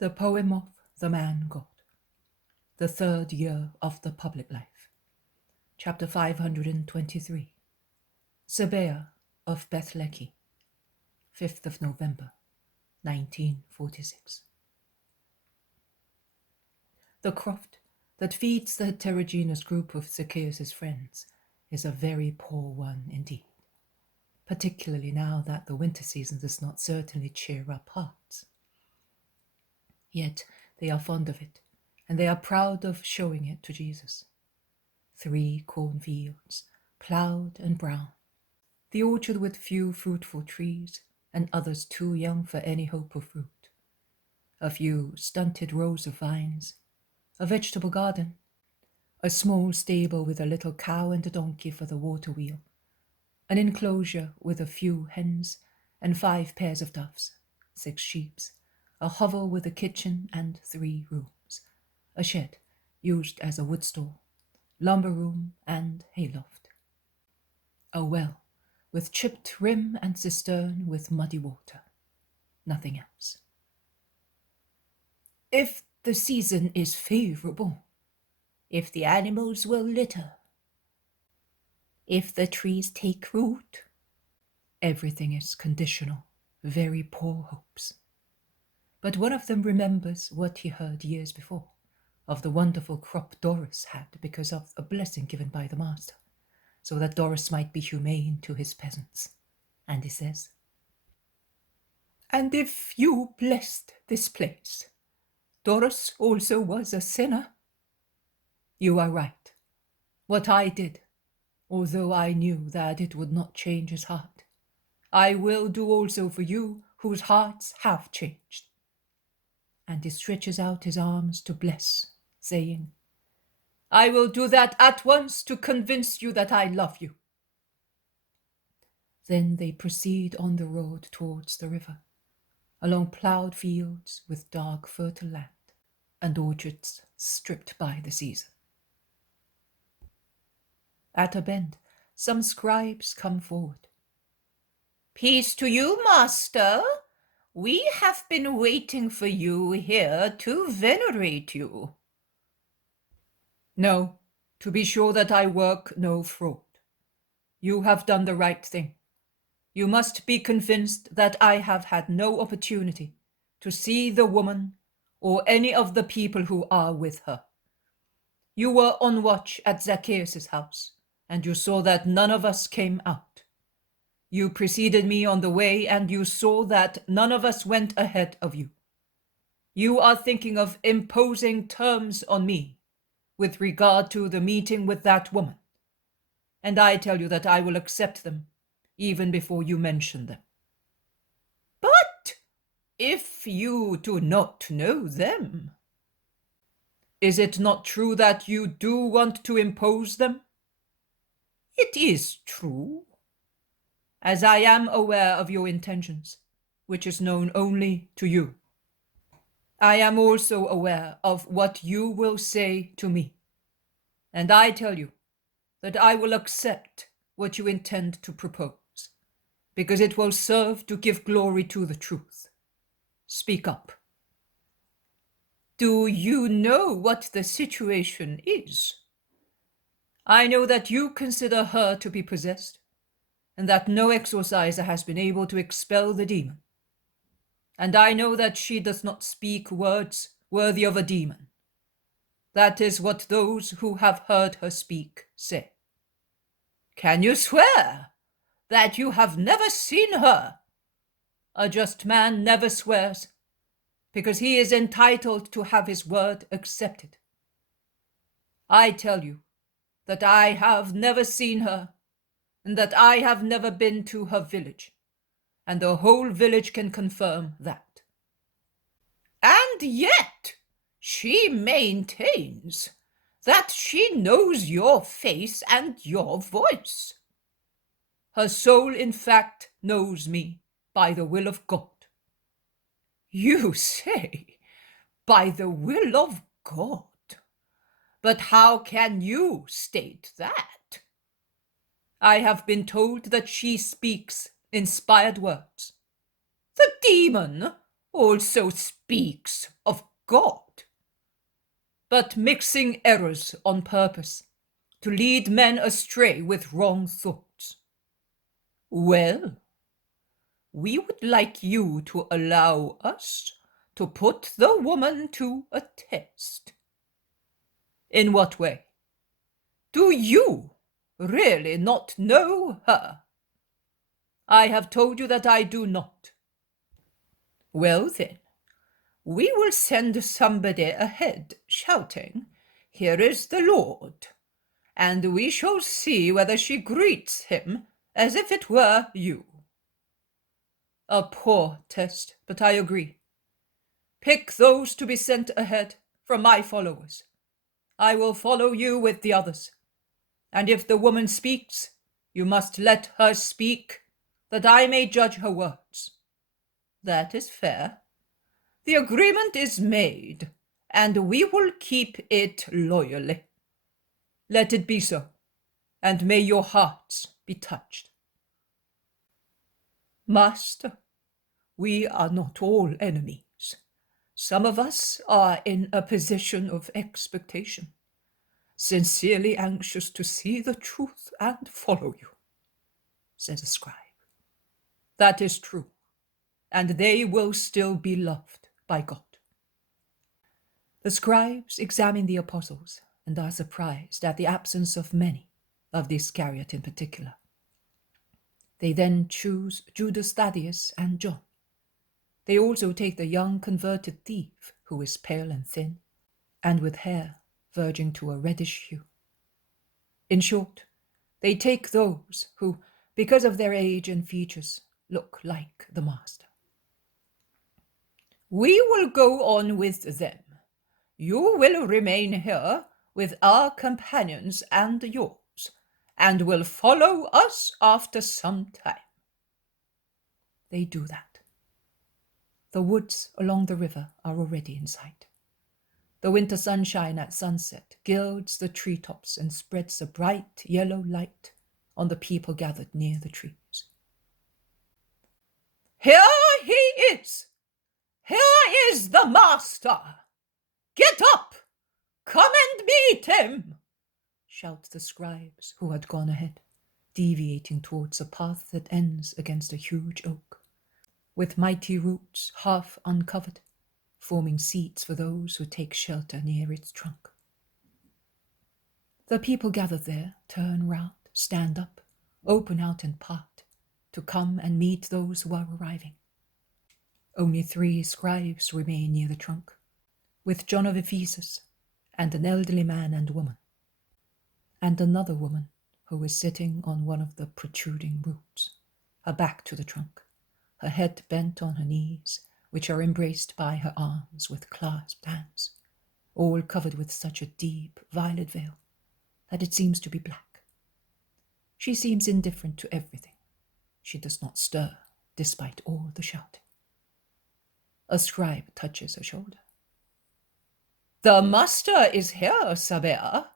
The poem of the man God. The third year of the public life. Chapter 523. Sabea of Bethlechi. 5th of November, 1946. The croft that feeds the heterogeneous group of Zacchaeus' friends is a very poor one indeed, particularly now that the winter season does not certainly cheer up hearts. Yet they are fond of it, and they are proud of showing it to Jesus. 3 cornfields, ploughed and brown, the orchard with few fruitful trees, and others too young for any hope of fruit, a few stunted rows of vines, a vegetable garden, a small stable with a little cow and a donkey for the water wheel, an enclosure with a few hens and 5 pairs of doves, 6 sheep, a hovel with a kitchen and 3 rooms, a shed used as a wood store, lumber room and hayloft, a well with chipped rim and cistern with muddy water, nothing else. If the season is favorable, if the animals will litter, if the trees take root, everything is conditional, very poor hopes. But one of them remembers what he heard years before, of the wonderful crop Doris had because of a blessing given by the master, so that Doris might be humane to his peasants. And he says, "And if you blessed this place, Doris also was a sinner." You are right. What I did, although I knew that it would not change his heart, I will do also for you whose hearts have changed. And he stretches out his arms to bless, saying, "I will do that at once to convince you that I love you." Then they proceed on the road towards the river, along ploughed fields with dark fertile land, and orchards stripped by the season. At a bend, some scribes come forward. "Peace to you, master. We have been waiting for you here to venerate you." "No, to be sure that I work no fraud. You have done the right thing. You must be convinced that I have had no opportunity to see the woman or any of the people who are with her. You were on watch at Zacchaeus' house, and you saw that none of us came out. You preceded me on the way, and you saw that none of us went ahead of you. You are thinking of imposing terms on me with regard to the meeting with that woman, and I tell you that I will accept them even before you mention them." "But if you do not know them?" "Is it not true that you do want to impose them?" "It is true." "As I am aware of your intentions, which is known only to you, I am also aware of what you will say to me, and I tell you that I will accept what you intend to propose, because it will serve to give glory to the truth. Speak up." "Do you know what the situation is?" "I know that you consider her to be possessed, and that no exorciser has been able to expel the demon. And I know that she does not speak words worthy of a demon. That is what those who have heard her speak say." "Can you swear that you have never seen her?" "A just man never swears, because he is entitled to have his word accepted. I tell you that I have never seen her, and that I have never been to her village, and the whole village can confirm that." "And yet she maintains that she knows your face and your voice." "Her soul, in fact, knows me by the will of God." "You say, by the will of God? But how can you state that?" "I have been told that she speaks inspired words." "The demon also speaks of God, but mixing errors on purpose to lead men astray with wrong thoughts. Well, we would like you to allow us to put the woman to a test. In what way? Do you really not know her? I have told you that I do not. Well then, we will send somebody ahead shouting, 'Here is the Lord,' and we shall see whether she greets him as if it were you. A poor test, but I agree. Pick those to be sent ahead from my followers. I will follow you with the others. And if the woman speaks, you must let her speak, that I may judge her words. That is fair. The agreement is made, and we will keep it loyally. Let it be so, and may your hearts be touched. Master, we are not all enemies. Some of us are in a position of expectation, sincerely anxious to see the truth and follow you, said a scribe. That is true, and they will still be loved by God. The scribes examine the apostles and are surprised at the absence of many, of the Iscariot in particular. They then choose Judas Thaddeus and John. They also take the young converted thief, who is pale and thin, and with hair verging to a reddish hue. In short, they take those who, because of their age and features, look like the master. We will go on with them. You will remain here with our companions and yours, and will follow us after some time. They do that. The woods along the river are already in sight. The winter sunshine at sunset gilds the treetops and spreads a bright yellow light on the people gathered near the trees. Here he is! Here is the master! Get up! Come and meet him! Shout the scribes who had gone ahead, deviating towards a path that ends against a huge oak, with mighty roots half uncovered, forming seats for those who take shelter near its trunk. The people gathered there turn round, stand up, open out and part, to come and meet those who are arriving. Only 3 scribes remain near the trunk, with John of Ephesus, and an elderly man and woman, and another woman who is sitting on one of the protruding roots, her back to the trunk, her head bent on her knees, which are embraced by her arms with clasped hands, all covered with such a deep violet veil that it seems to be black. She seems indifferent to everything. She does not stir, despite all the shouting. A scribe touches her shoulder. The master is here, Sabea.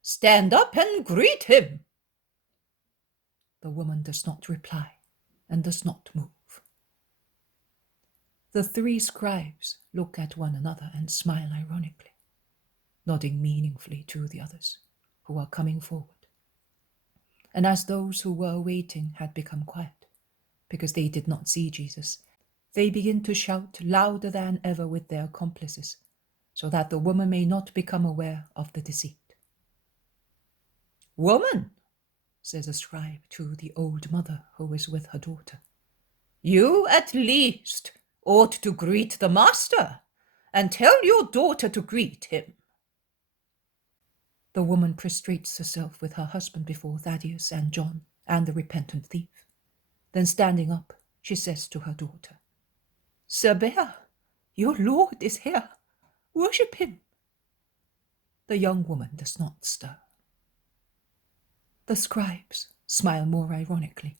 Stand up and greet him. The woman does not reply and does not move. The 3 scribes look at one another and smile ironically, nodding meaningfully to the others who are coming forward. And as those who were waiting had become quiet, because they did not see Jesus, they begin to shout louder than ever with their accomplices, so that the woman may not become aware of the deceit. Woman, says a scribe to the old mother who is with her daughter, you at least ought to greet the master, and tell your daughter to greet him. The woman prostrates herself with her husband before Thaddeus and John and the repentant thief. Then standing up, she says to her daughter, Sabea, your Lord is here. Worship him. The young woman does not stir. The scribes smile more ironically,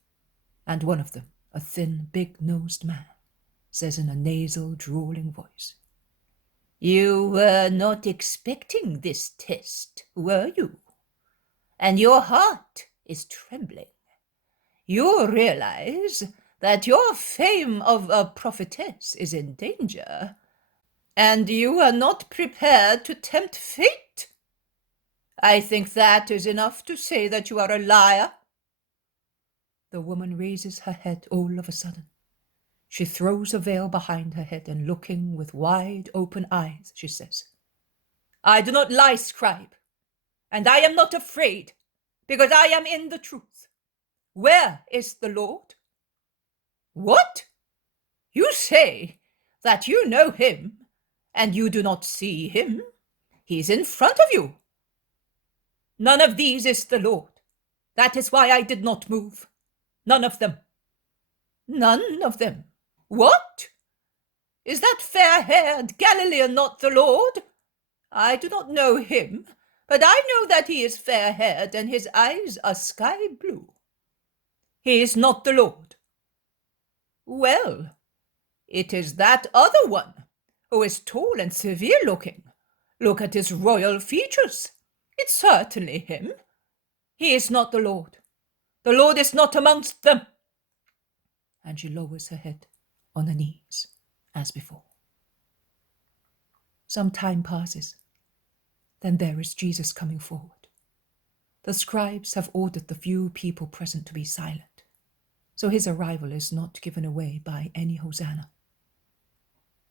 and one of them, a thin, big-nosed man, says in a nasal, drawling voice, You were not expecting this test, were you? And your heart is trembling. You realize that your fame of a prophetess is in danger, and you are not prepared to tempt fate. I think that is enough to say that you are a liar." The woman raises her head all of a sudden. She throws a veil behind her head, and looking with wide open eyes, she says, "I do not lie, scribe, and I am not afraid, because I am in the truth. Where is the Lord?" "What? You say that you know him, and you do not see him? He is in front of you." "None of these is the Lord. That is why I did not move. None of them." "None of them? What? Is that fair-haired Galilean not the Lord? I do not know him, but I know that he is fair-haired and his eyes are sky blue." "He is not the Lord." "Well, it is that other one, who is tall and severe-looking. Look at his royal features. It's certainly him. He is not the Lord. The Lord is not amongst them." And she lowers her head on her knees as before. Some time passes. Then there is Jesus coming forward. The scribes have ordered the few people present to be silent, so his arrival is not given away by any hosanna.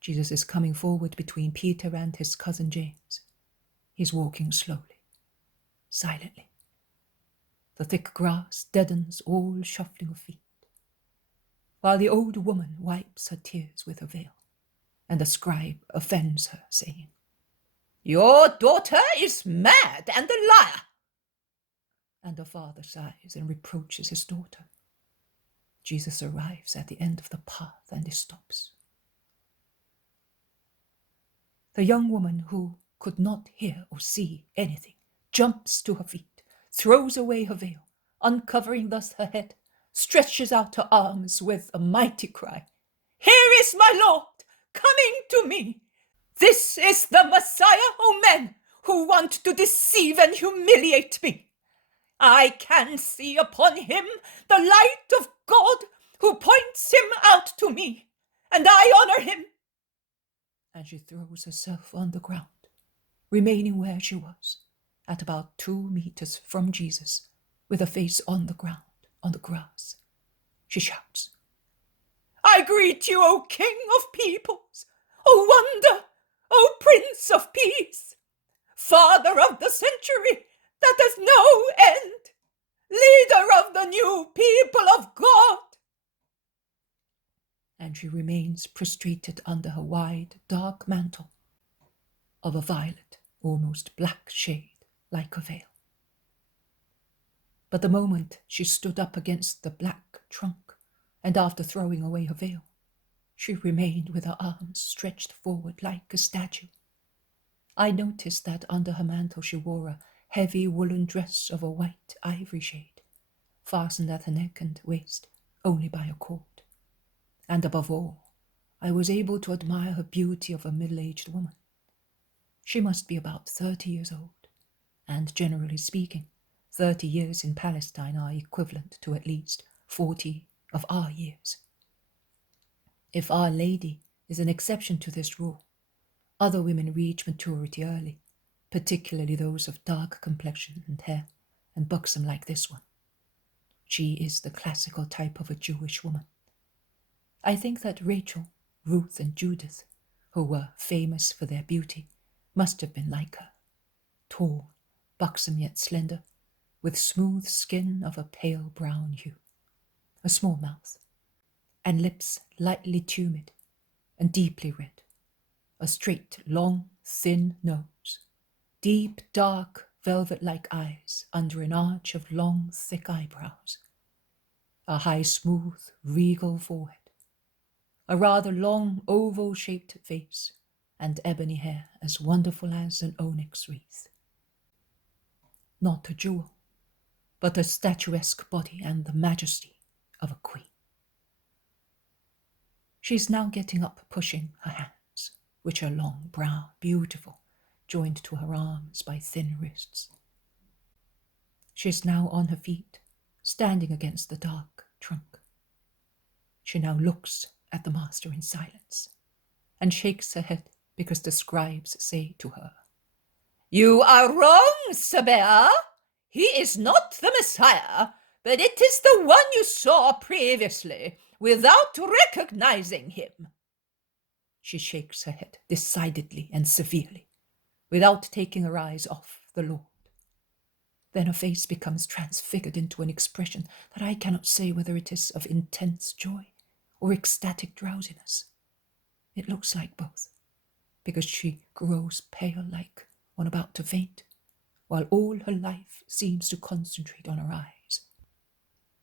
Jesus is coming forward between Peter and his cousin James. He's walking slowly, silently. The thick grass deadens all shuffling of feet, while the old woman wipes her tears with her veil, and the scribe offends her, saying, "Your daughter is mad and a liar." And the father sighs and reproaches his daughter. Jesus arrives at the end of the path, and he stops. The young woman, who could not hear or see anything, jumps to her feet, throws away her veil, uncovering thus her head, stretches out her arms with a mighty cry, "Here is my Lord, coming to me! This is the Messiah, O men, who want to deceive and humiliate me. I can see upon him the light of God, who points him out to me, and I honor him." And she throws herself on the ground, remaining where she was, at about 2 meters from Jesus, with her face on the ground, on the grass. She shouts, "I greet you, O King of peoples, O wonder, O Prince of Peace, Father of the century that has no end, leader of the new people of God." And she remains prostrated under her wide, dark mantle of a violet, almost black shade, like a veil. But the moment she stood up against the black trunk, and after throwing away her veil, she remained with her arms stretched forward like a statue. I noticed that under her mantle she wore a heavy woolen dress of a white ivory shade, fastened at her neck and waist only by a cord. And above all, I was able to admire her beauty of a middle-aged woman. She must be about 30 years old, and generally speaking, 30 years in Palestine are equivalent to at least 40 of our years. If Our Lady is an exception to this rule, other women reach maturity early, particularly those of dark complexion and hair, and buxom like this one. She is the classical type of a Jewish woman. I think that Rachel, Ruth, and Judith, who were famous for their beauty, must have been like her, tall, buxom yet slender, with smooth skin of a pale brown hue, a small mouth, and lips lightly tumid and deeply red, a straight, long, thin nose, deep, dark, velvet-like eyes under an arch of long, thick eyebrows, a high, smooth, regal forehead, a rather long, oval-shaped face, and ebony hair as wonderful as an onyx wreath. Not a jewel, but a statuesque body and the majesty of a queen. She is now getting up, pushing her hands, which are long, brown, beautiful, joined to her arms by thin wrists. She is now on her feet, standing against the dark trunk. She now looks at the master in silence and shakes her head because the scribes say to her, "You are wrong, Sabea. He is not the Messiah, but it is the one you saw previously without recognizing him." She shakes her head decidedly and severely, without taking her eyes off the Lord. Then her face becomes transfigured into an expression that I cannot say whether it is of intense joy or ecstatic drowsiness. It looks like both, because she grows pale like one about to faint, while all her life seems to concentrate on her eyes,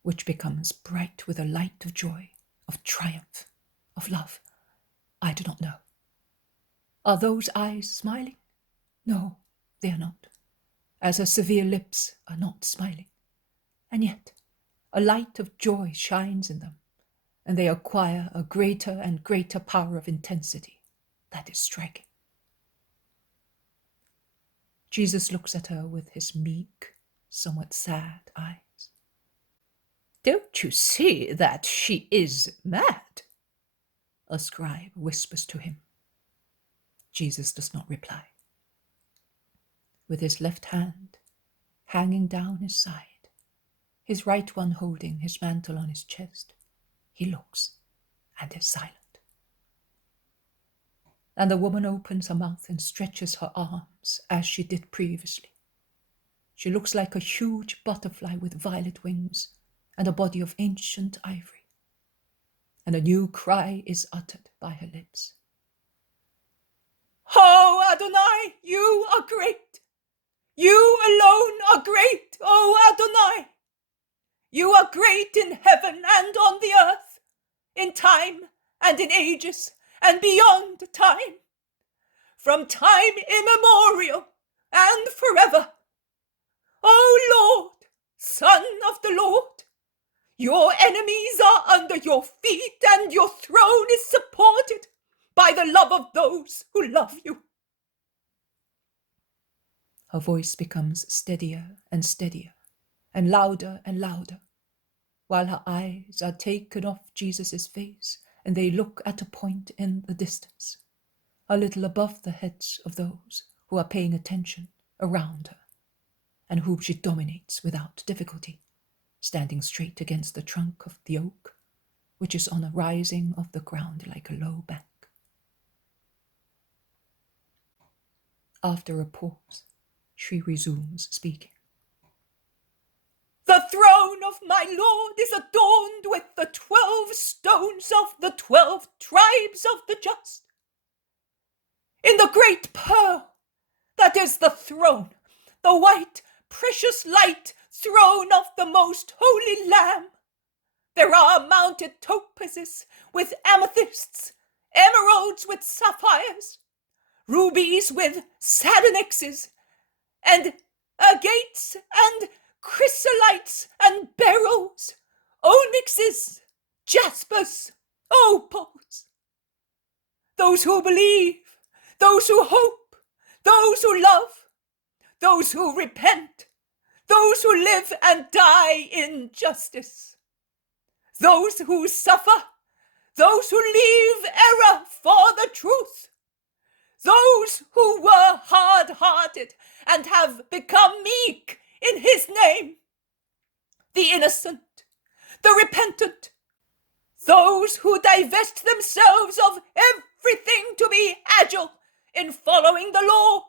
which becomes bright with a light of joy, of triumph, of love. I do not know. Are those eyes smiling? No, they are not, as her severe lips are not smiling. And yet a light of joy shines in them, and they acquire a greater and greater power of intensity that is striking. Jesus looks at her with his meek, somewhat sad eyes. "Don't you see that she is mad?" a scribe whispers to him. Jesus does not reply. With his left hand hanging down his side, his right one holding his mantle on his chest, he looks and is silent. And the woman opens her mouth and stretches her arms as she did previously. She looks like a huge butterfly with violet wings and a body of ancient ivory. And a new cry is uttered by her lips. "Oh, Adonai, you are great. You alone are great, oh Adonai. You are great in heaven and on the earth, in time and in ages and beyond time, from time immemorial and forever. O Lord, Son of the Lord, your enemies are under your feet, and your throne is supported by the love of those who love you." Her voice becomes steadier and steadier, and louder, while her eyes are taken off Jesus' face, and they look at a point in the distance, a little above the heads of those who are paying attention around her, and whom she dominates without difficulty, standing straight against the trunk of the oak, which is on a rising of the ground like a low bank. After a pause, she resumes speaking. "The throne of my Lord is adorned with the 12 stones of the 12 tribes of the just. In the great pearl that is the throne, the white, precious light throne of the most holy Lamb, there are mounted topazes with amethysts, emeralds with sapphires, rubies with sardonyxes, and agates and chrysolites and beryls, onyxes, jaspers, opals. Those who believe, those who hope, those who love, those who repent, those who live and die in justice, those who suffer, those who leave error for the truth, those who were hard-hearted and have become meek in his name, the innocent, the repentant, those who divest themselves of everything to be agile in following the Lord,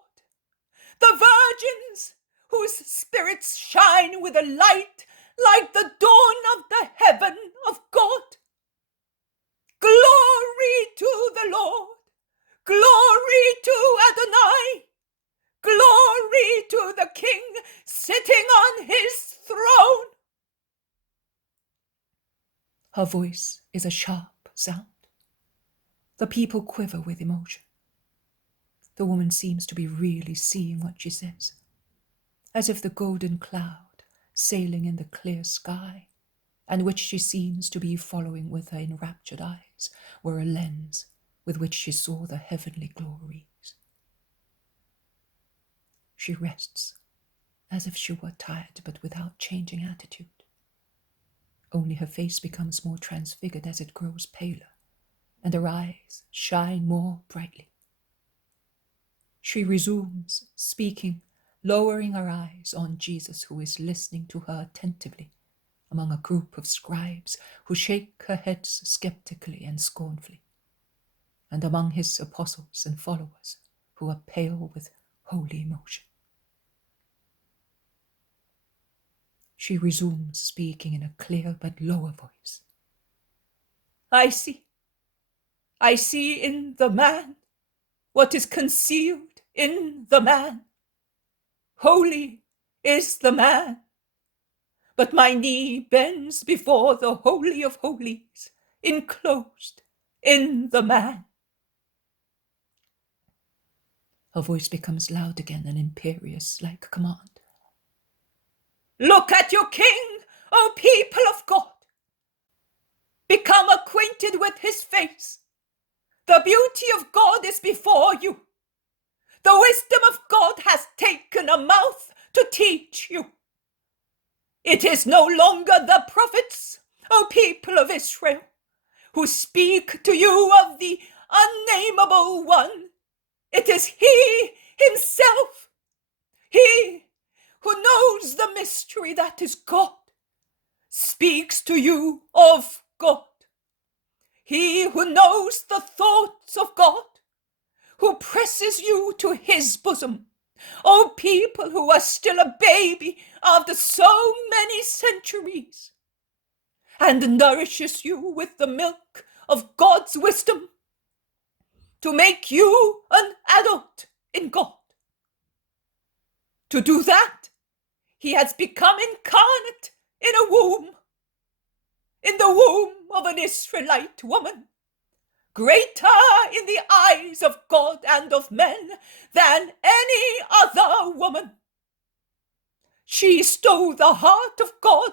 the virgins whose spirits shine with a light like the dawn of the heaven of God. Glory to the Lord, glory to Adonai, glory to the King sitting on his throne." Her voice is a sharp sound. The people quiver with emotion. The woman seems to be really seeing what she says, as if the golden cloud sailing in the clear sky, and which she seems to be following with her enraptured eyes, were a lens with which she saw the heavenly glories. She rests, as if she were tired, but without changing attitude. Only her face becomes more transfigured as it grows paler, and her eyes shine more brightly. She resumes speaking, lowering her eyes on Jesus, who is listening to her attentively among a group of scribes who shake her heads skeptically and scornfully, and among his apostles and followers who are pale with holy emotion. She resumes speaking in a clear but lower voice. I see in the man what is concealed in the man. Holy is the man, but my knee bends before the Holy of Holies, enclosed in the man. Her voice becomes loud again and imperious, like command. Look at your king, O people of God. Become acquainted with his face. The beauty of God is before you. The wisdom of God has taken a mouth to teach you. It is no longer the prophets, O people of Israel, who speak to you of the unnameable one. It is he himself, he who knows the mystery that is God, speaks to you of God. He who knows the thoughts of God, who presses you to his bosom, O people who are still a baby after so many centuries, and nourishes you with the milk of God's wisdom to make you an adult in God. To do that, he has become incarnate in a womb, in the womb of an Israelite woman, greater in the eyes of God and of men than any other woman. She stole the heart of God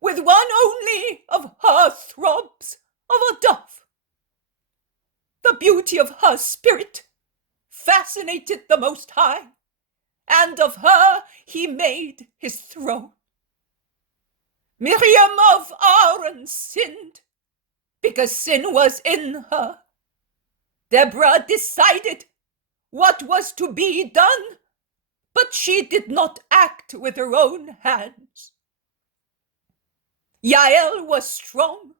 with one only of her throbs of a dove. The beauty of her spirit fascinated the Most High, and of her he made his throne. Miriam of Aaron sinned because sin was in her. Deborah decided what was to be done, but she did not act with her own hands. Yael was strong,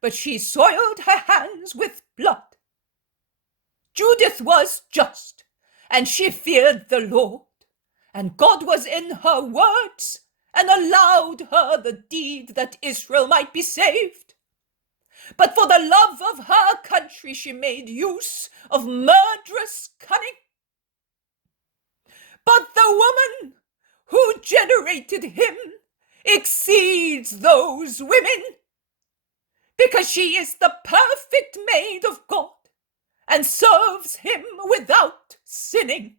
but she soiled her hands with blood. Judith was just, and she feared the Lord, and God was in her words, and allowed her the deed that Israel might be saved. But for the love of her country she made use of murderous cunning. But the woman who generated him exceeds those women, because she is the perfect maid of God and serves him without sinning.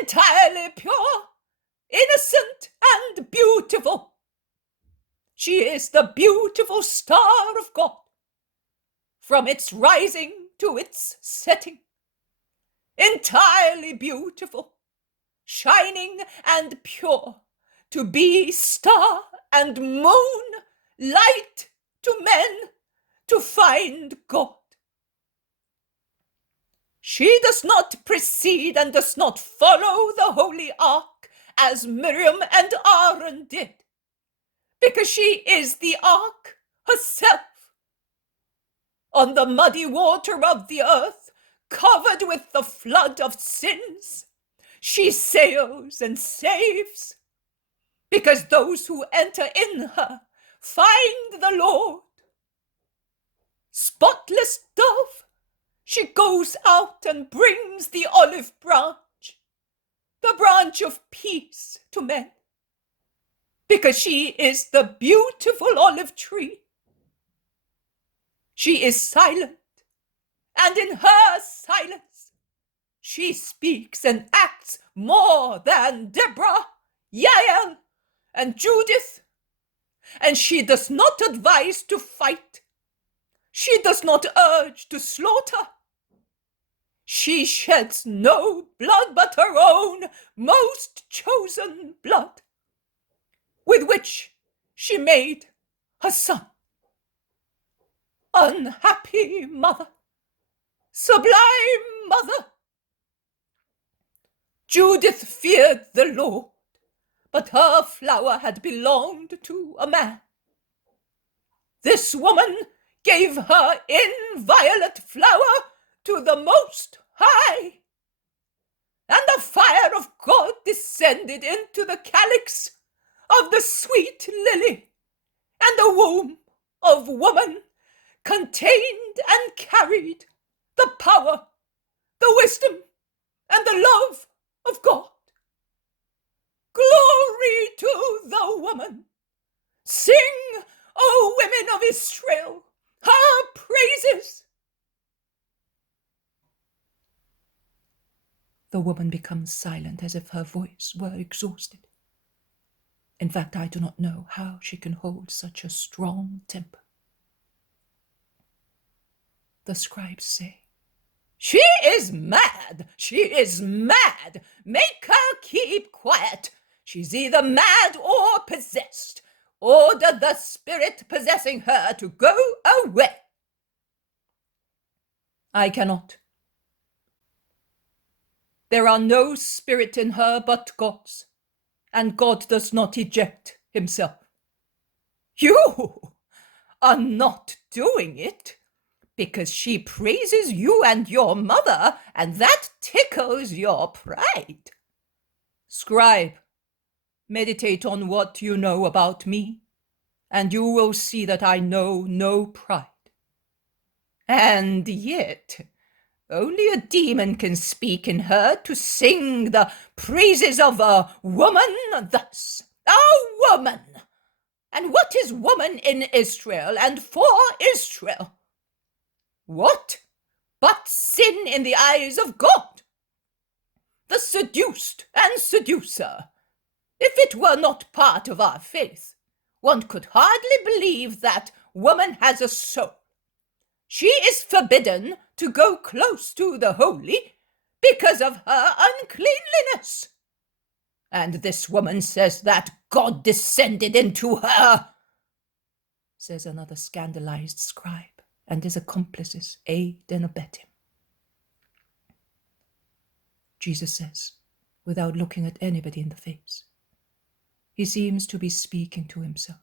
Entirely pure, innocent, and beautiful. She is the beautiful star of God, from its rising to its setting. Entirely beautiful, shining and pure, to be star and moon, light to men, to find God. She does not precede and does not follow the holy ark as Miriam and Aaron did, because she is the ark herself. On the muddy water of the earth, covered with the flood of sins, she sails and saves, because those who enter in her find the Lord. Spotless dove, she goes out and brings the olive branch, the branch of peace to men, because she is the beautiful olive tree. She is silent, and in her silence she speaks and acts more than Deborah, Yael, and Judith, and she does not advise to fight. She does not urge to slaughter. She sheds no blood but her own most chosen blood, with which she made her son. Unhappy mother, sublime mother. Judith feared the Lord, but her flower had belonged to a man. This woman gave her inviolate flower to the Most High, and the fire of God descended into the calyx of the sweet lily, and the womb of woman contained and carried the power, the wisdom, and the love of God. Glory to the woman! Sing, O women of Israel, her praises! The woman becomes silent as if her voice were exhausted. In fact, I do not know how she can hold such a strong temper. The scribes say, "She is mad! She is mad! Make her keep quiet! She's either mad or possessed. Order the spirit possessing her to go away." I cannot. There are no spirit in her but God's, and God does not eject himself. You are not doing it because she praises you and your mother, and that tickles your pride. Scribe, meditate on what you know about me, and you will see that I know no pride. And yet, only a demon can speak in her to sing the praises of a woman thus. A woman! And what is woman in Israel and for Israel? What but sin in the eyes of God? The seduced and seducer. If it were not part of our faith, one could hardly believe that woman has a soul. She is forbidden to go close to the holy because of her uncleanliness. And this woman says that God descended into her, says another scandalized scribe, and his accomplices aid and abet him. Jesus says, without looking at anybody in the face, he seems to be speaking to himself.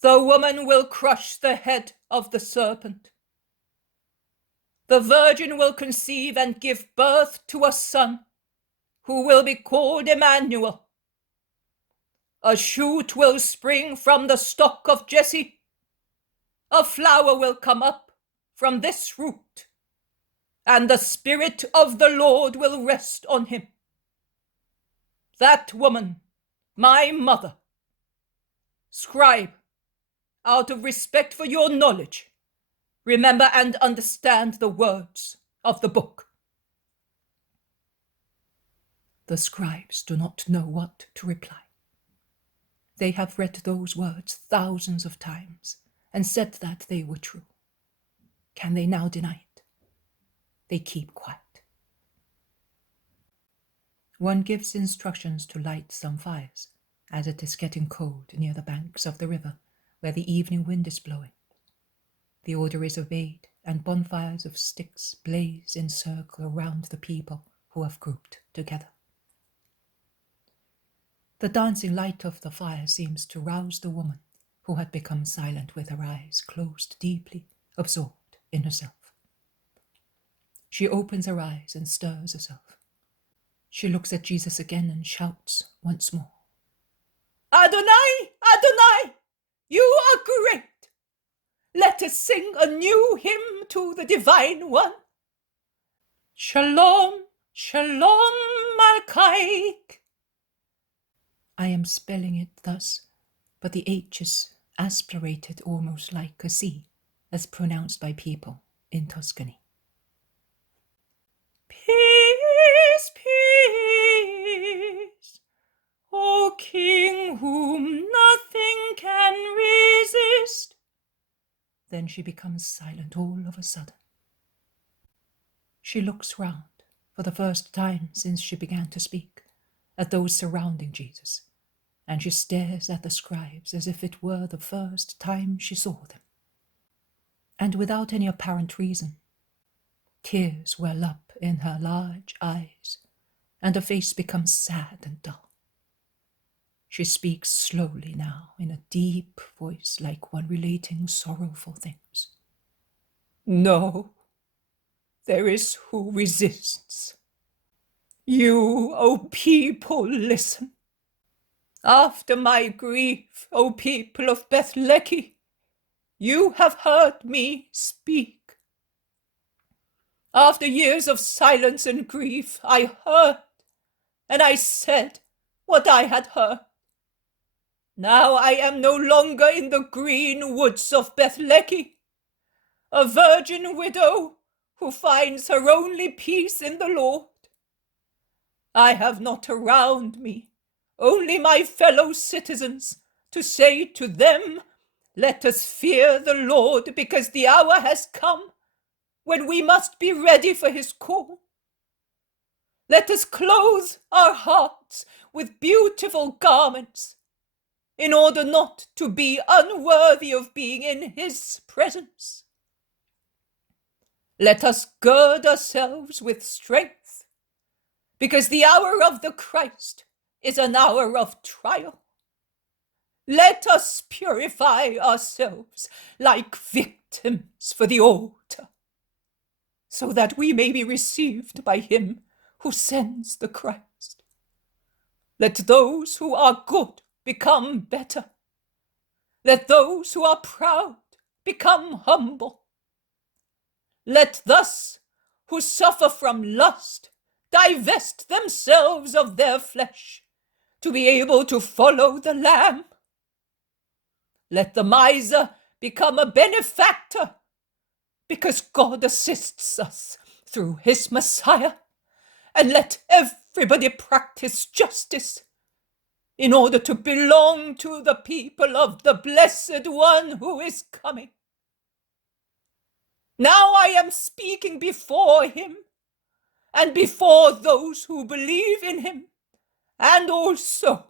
The woman will crush the head of the serpent. The virgin will conceive and give birth to a son, who will be called Emmanuel. A shoot will spring from the stock of Jesse. A flower will come up from this root, and the Spirit of the Lord will rest on him. That woman, my mother, scribe, out of respect for your knowledge, remember and understand the words of the book. The scribes do not know what to reply. They have read those words thousands of times and said that they were true. Can they now deny it? They keep quiet. One gives instructions to light some fires, as it is getting cold near the banks of the river, where the evening wind is blowing. The order is obeyed, and bonfires of sticks blaze in circle around the people who have grouped together. The dancing light of the fire seems to rouse the woman, who had become silent with her eyes closed, deeply absorbed in herself. She opens her eyes and stirs herself. She looks at Jesus again and shouts once more, "Adonai, Adonai, you are great. Let us sing a new hymn to the Divine One. Shalom, Shalom Malkaik." I am spelling it thus, but the H is aspirated almost like a C, as pronounced by people in Tuscany. Peace, peace, O King whom nothing can resist. Then she becomes silent all of a sudden. She looks round, for the first time since she began to speak, at those surrounding Jesus, and she stares at the scribes as if it were the first time she saw them. And without any apparent reason, tears well up in her large eyes, and her face becomes sad and dull. She speaks slowly now, in a deep voice like one relating sorrowful things. No, there is who resists. You, O people, listen. After my grief, O people of Bethlechi, you have heard me speak. After years of silence and grief, I heard, and I said what I had heard. Now I am no longer in the green woods of Bethlechi, a virgin widow who finds her only peace in the Lord. I have not around me only my fellow citizens to say to them, let us fear the Lord, because the hour has come when we must be ready for his call. Let us clothe our hearts with beautiful garments, in order not to be unworthy of being in his presence. Let us gird ourselves with strength, because the hour of the Christ is an hour of trial. Let us purify ourselves like victims for the altar, so that we may be received by him who sends the Christ. Let those who are good become better. Let those who are proud become humble. Let thus who suffer from lust divest themselves of their flesh, to be able to follow the Lamb. Let the miser become a benefactor, because God assists us through his Messiah. And let everybody practice justice, in order to belong to the people of the Blessed One who is coming. Now I am speaking before him, and before those who believe in him, and also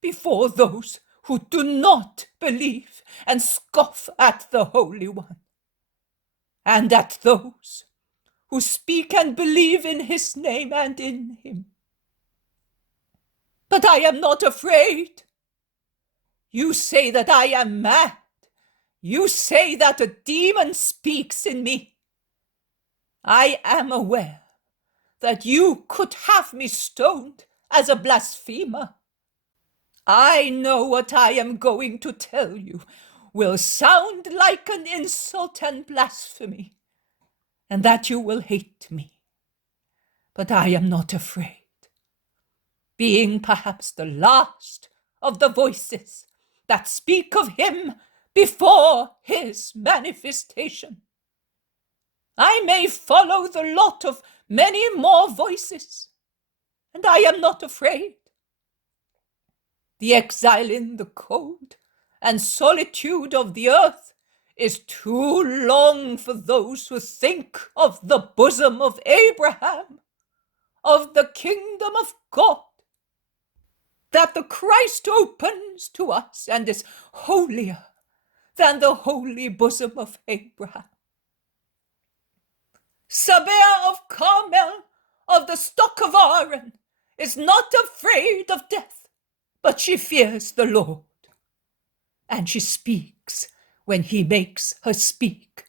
before those who do not believe and scoff at the Holy One, and at those who speak and believe in his name and in him. But I am not afraid. You say that I am mad. You say that a demon speaks in me. I am aware that you could have me stoned as a blasphemer. I know what I am going to tell you will sound like an insult and blasphemy, and that you will hate me. But I am not afraid, being perhaps the last of the voices that speak of him before his manifestation. I may follow the lot of many more voices, and I am not afraid. The exile in the cold and solitude of the earth is too long for those who think of the bosom of Abraham, of the kingdom of God, that the Christ opens to us and is holier than the holy bosom of Abraham. Sabea of Carmel, of the stock of Aaron, is not afraid of death, but she fears the Lord. And she speaks when he makes her speak,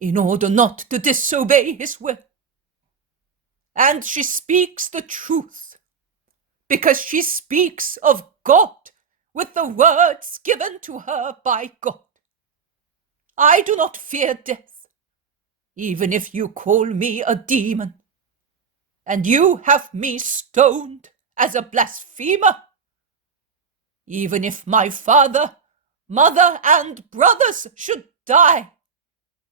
in order not to disobey his will. And she speaks the truth, because she speaks of God with the words given to her by God. I do not fear death, even if you call me a demon, and you have me stoned as a blasphemer. Even if my father, mother, and brothers should die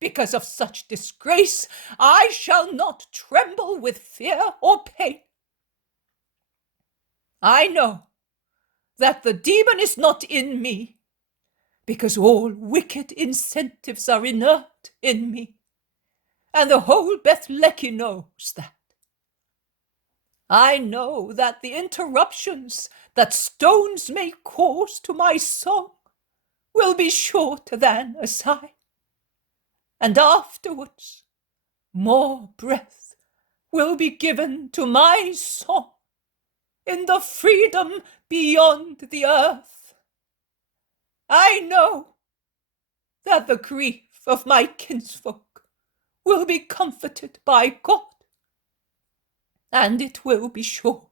because of such disgrace, I shall not tremble with fear or pain. I know that the demon is not in me, because all wicked incentives are inert in me, and the whole Bethlechi knows that. I know that the interruptions that stones may cause to my song will be shorter than a sigh, and afterwards more breath will be given to my song in the freedom beyond the earth. I know that the grief of my kinsfolk will be comforted by God, and it will be short,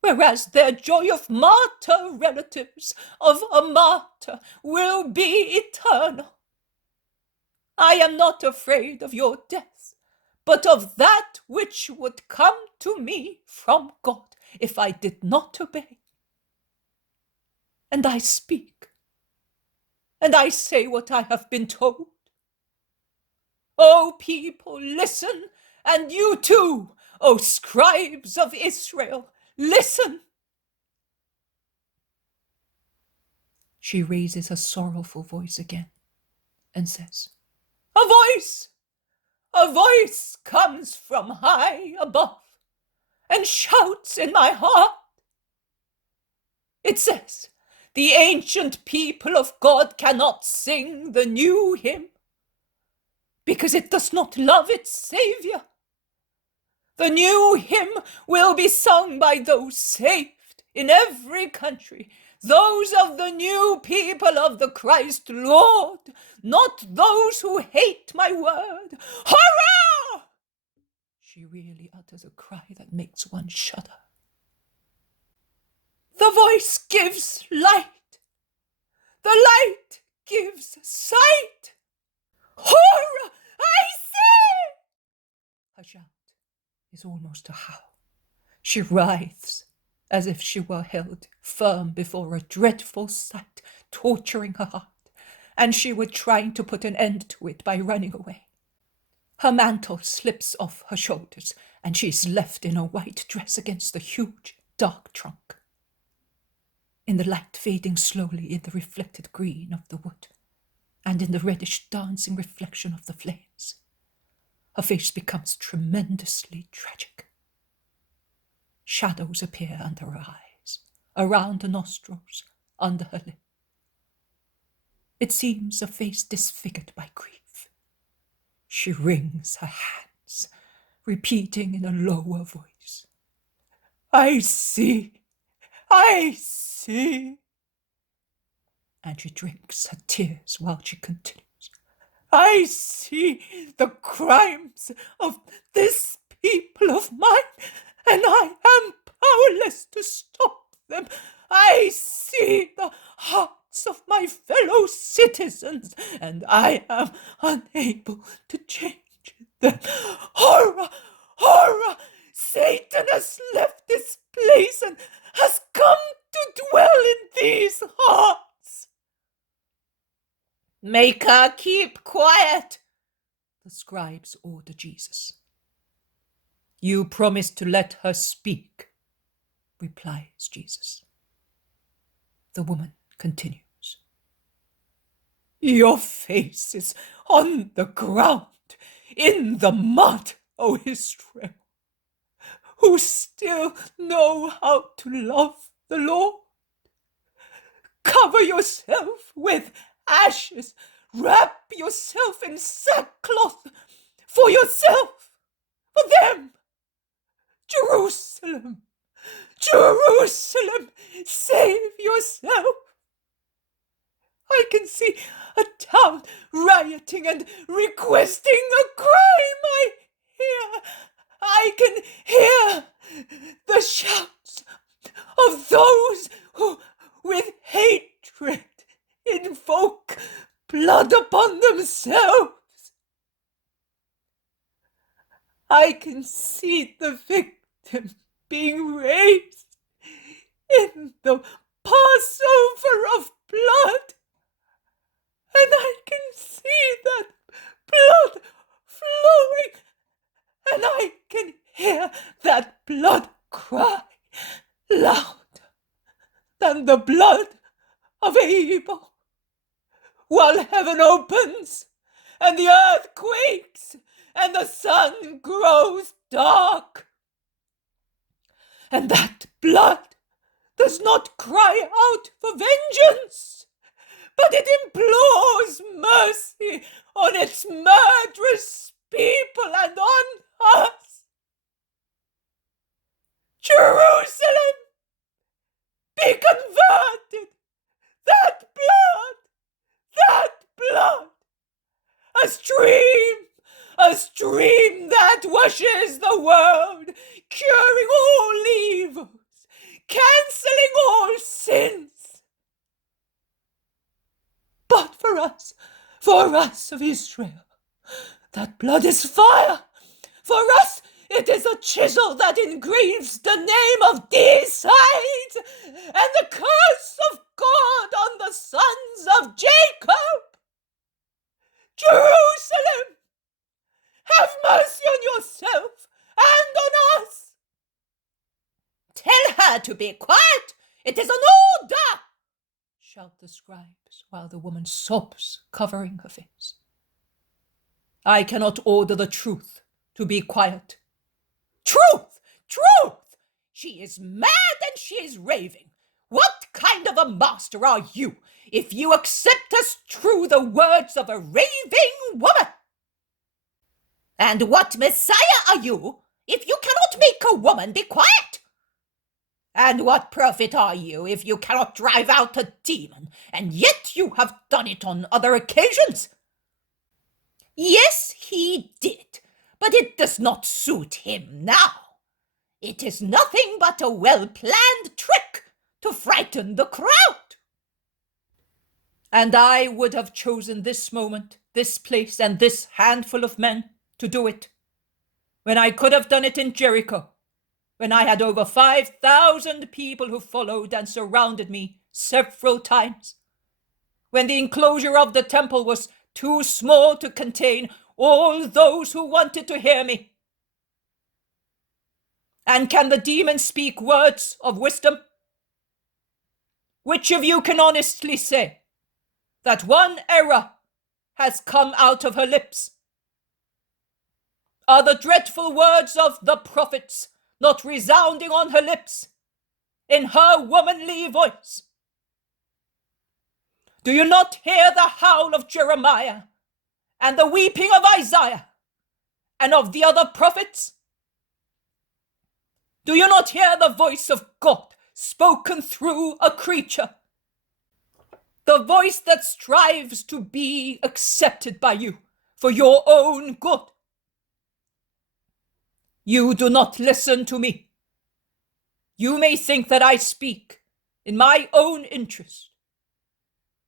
whereas their joy of martyr relatives of a martyr will be eternal. I am not afraid of your death, but of that which would come to me from God if I did not obey. And I speak, and I say what I have been told. O people, listen, and you too, O scribes of Israel, listen. She raises her sorrowful voice again and says, A voice comes from high above and shouts in my heart. It says, the ancient people of God cannot sing the new hymn because it does not love its Savior. The new hymn will be sung by those saved in every country, those of the new people of the Christ Lord, not those who hate my word. Hurrah! She really utters a cry that makes one shudder. The voice gives light. The light gives sight. Horror! I say! Her shout is almost a howl. She writhes as if she were held firm before a dreadful sight torturing her heart, and she were trying to put an end to it by running away. Her mantle slips off her shoulders, and she is left in a white dress against the huge, dark trunk. In the light fading slowly in the reflected green of the wood, and in the reddish dancing reflection of the flames, her face becomes tremendously tragic. Shadows appear under her eyes, around her nostrils, under her lip. It seems a face disfigured by grief. She wrings her hands, repeating in a lower voice, I see, I see. And she drinks her tears while she continues, I see the crimes of this people of mine, and I am powerless to stop them. I see the hearts of my fellow citizens, and I am unable to change them. Horror! Horror! Satan has left this place and has come to dwell in these hearts. Make her keep quiet, the scribes order Jesus. You promised to let her speak, replies Jesus. The woman continues. Your face is on the ground, in the mud, O Israel, who still know how to love the Lord. Cover yourself with ashes, wrap yourself in sackcloth, for yourself, for them. Jerusalem, Jerusalem, save yourself. I can see a town rioting and requesting a crime. I can hear the shouts of those who, with hatred, invoke blood upon themselves. I can see the victim being raised in the Passover of blood, and I can see that blood flowing, and I can hear that blood cry louder than the blood of Abel, while heaven opens and the earth quakes and the sun grows dark. And that blood does not cry out for vengeance, but it implores mercy on its murderous people and on us. Jerusalem, be converted! That blood, a stream that washes the world, curing all evils, cancelling all sins. But for us of Israel, that blood is fire. For us, it is a chisel that engraves the name of Decide and the curse of God on the sons of Jacob. Jerusalem, have mercy on yourself and on us. Tell her to be quiet. It is an order, shout the scribes, while the woman sobs, covering her face. I cannot order the truth to be quiet. Truth! She is mad and she is raving. What kind of a master are you if you accept as true the words of a raving woman? And what Messiah are you if you cannot make a woman be quiet? And what prophet are you if you cannot drive out a demon, and yet you have done it on other occasions? Yes, he did, but it does not suit him now. It is nothing but a well-planned trick to frighten the crowd. And I would have chosen this moment, this place, and this handful of men to do it, when I could have done it in Jericho, when I had over 5,000 people who followed and surrounded me several times, when the enclosure of the temple was too small to contain all those who wanted to hear me. And can the demon speak words of wisdom? Which of you can honestly say that one error has come out of her lips? Are the dreadful words of the prophets not resounding on her lips, in her womanly voice? Do you not hear the howl of Jeremiah and the weeping of Isaiah and of the other prophets? Do you not hear the voice of God spoken through a creature? The voice that strives to be accepted by you for your own good. You do not listen to me. You may think that I speak in my own interest.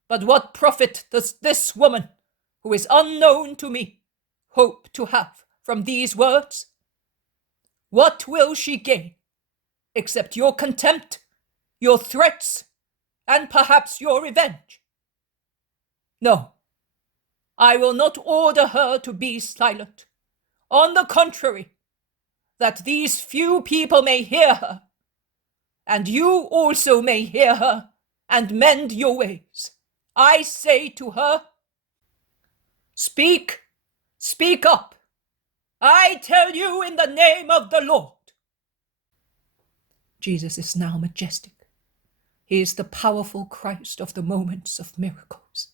But what profit does this woman, who is unknown to me, hope to have from these words? What will she gain, except your contempt, your threats, and perhaps your revenge? No, I will not order her to be silent. On the contrary, that these few people may hear her, and you also may hear her and mend your ways. I say to her, speak up. I tell you in the name of the Lord. Jesus is now majestic. He is the powerful Christ of the moments of miracles.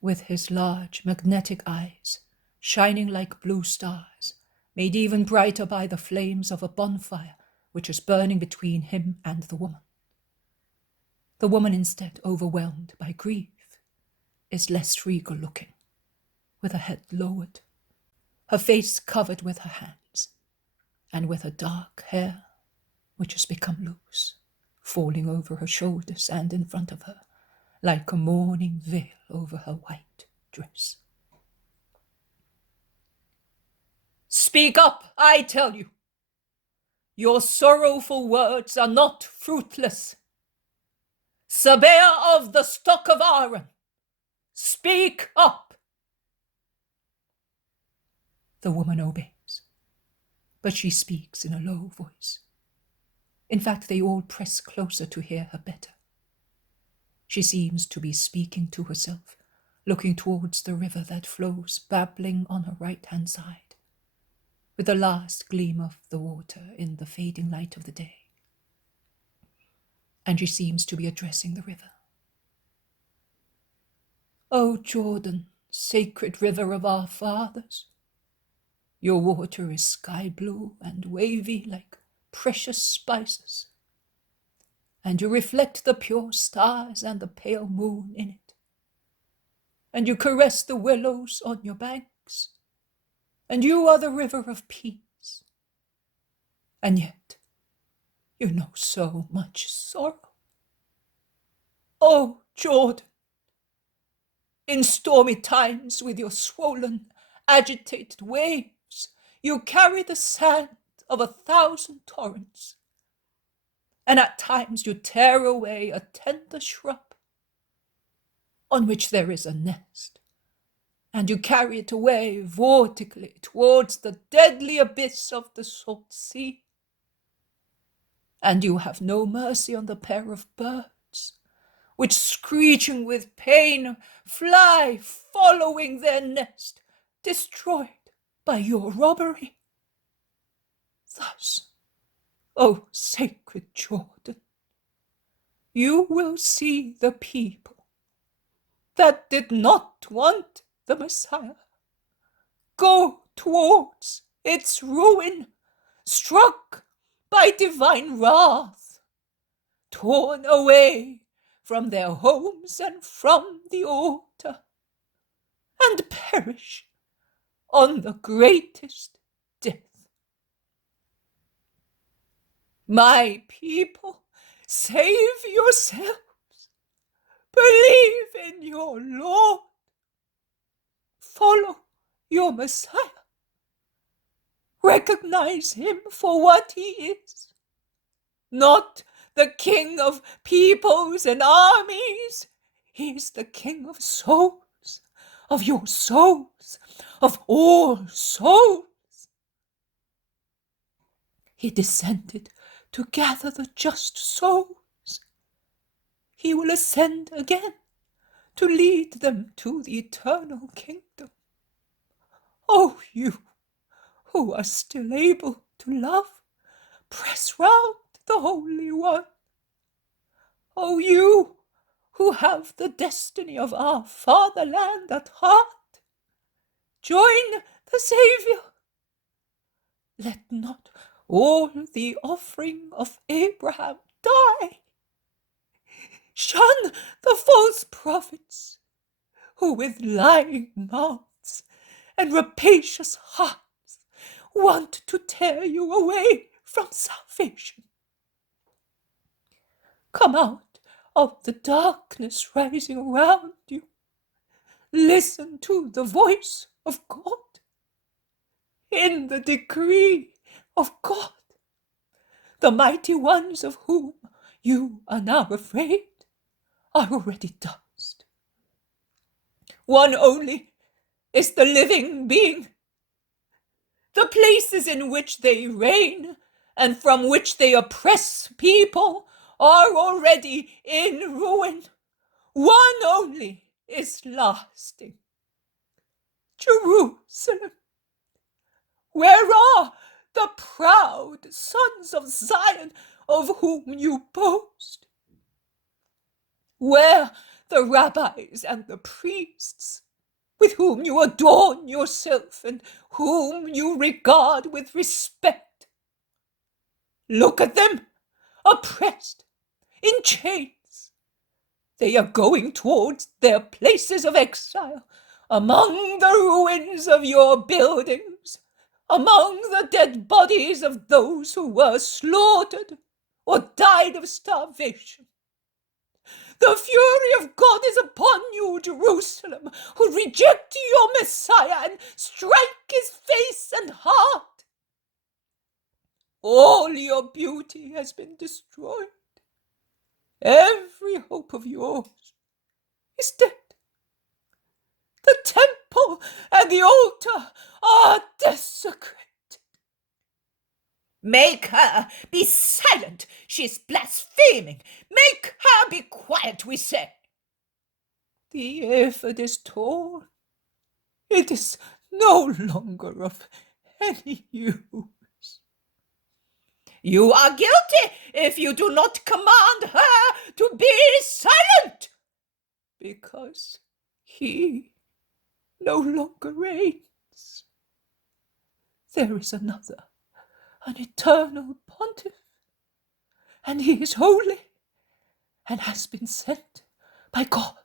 With his large magnetic eyes, shining like blue stars, made even brighter by the flames of a bonfire which is burning between him and the woman. The woman, instead, overwhelmed by grief, is less regal looking, with her head lowered, her face covered with her hands, and with her dark hair, which has become loose, falling over her shoulders and in front of her, like a mourning veil over her white dress. Speak up, I tell you. Your sorrowful words are not fruitless. Sabea of the stock of Aaron, speak up. The woman obeys, but she speaks in a low voice. In fact, they all press closer to hear her better. She seems to be speaking to herself, looking towards the river that flows babbling on her right-hand side, with the last gleam of the water in the fading light of the day. And she seems to be addressing the river. O Jordan, sacred river of our fathers, your water is sky blue and wavy like precious spices, and you reflect the pure stars and the pale moon in it, and you caress the willows on your banks, and you are the river of peace, and yet you know so much sorrow. O Jordan, in stormy times with your swollen, agitated waves, you carry the sand of 1,000 torrents, and at times you tear away a tender shrub on which there is a nest, and you carry it away vortically towards the deadly abyss of the salt sea. And you have no mercy on the pair of birds, which, screeching with pain, fly following their nest, destroyed by your robbery. Thus, O sacred Jordan, you will see the people that did not want the Messiah go towards its ruin, struck by divine wrath, torn away from their homes and from the altar, and perish on the greatest death. My people, save yourselves. Believe in your Lord. Follow your Messiah. Recognize him for what he is. Not the king of peoples and armies. He is the king of souls, of your souls, of all souls. He descended to gather the just souls. He will ascend again to lead them to the eternal kingdom. Oh, you who are still able to love, press round the Holy One. Oh, you who have the destiny of our fatherland at heart, join the Saviour. Let not all the offering of Abraham die. Shun the false prophets, who with lying mouths and rapacious hearts want to tear you away from salvation. Come out of the darkness rising around you. Listen to the voice of God. In the decree of God, the mighty ones of whom you are now afraid are already dust. One only is the living being. The places in which they reign and from which they oppress people are already in ruin. One only is lasting. Jerusalem, where are the proud sons of Zion of whom you boast? Where the rabbis and the priests with whom you adorn yourself and whom you regard with respect? Look at them, oppressed, in chains. They are going towards their places of exile, among the ruins of your buildings, among the dead bodies of those who were slaughtered or died of starvation. The fury of God is upon you, Jerusalem, who reject your Messiah and strike his face and heart. All your beauty has been destroyed. Every hope of yours is dead. The temple and the altar are desecrated. Make her be silent. She is blaspheming. Make her be quiet, we say. The ephod is torn. It is no longer of any use. You are guilty if you do not command her to be silent, because he no longer reigns. There is another, an eternal pontiff, and he is holy and has been sent by God,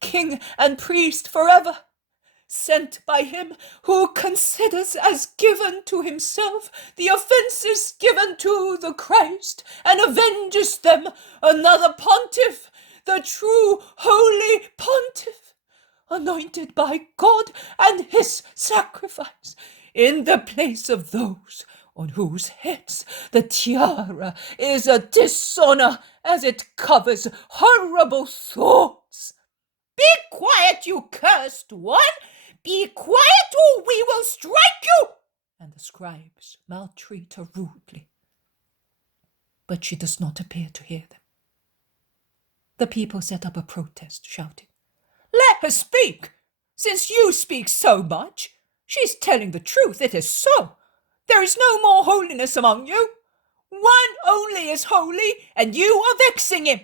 king and priest forever, sent by him who considers as given to himself the offences given to the Christ, and avenges them, another pontiff, the true holy pontiff, anointed by God and his sacrifice, in the place of those on whose heads the tiara is a dishonor, as it covers horrible thoughts. Be quiet, you cursed one! Be quiet, or we will strike you! And the scribes maltreat her rudely. But she does not appear to hear them. The people set up a protest, shouting, "Let her speak! Since you speak so much, she's telling the truth. It is so. There is no more holiness among you. One only is holy, and you are vexing him."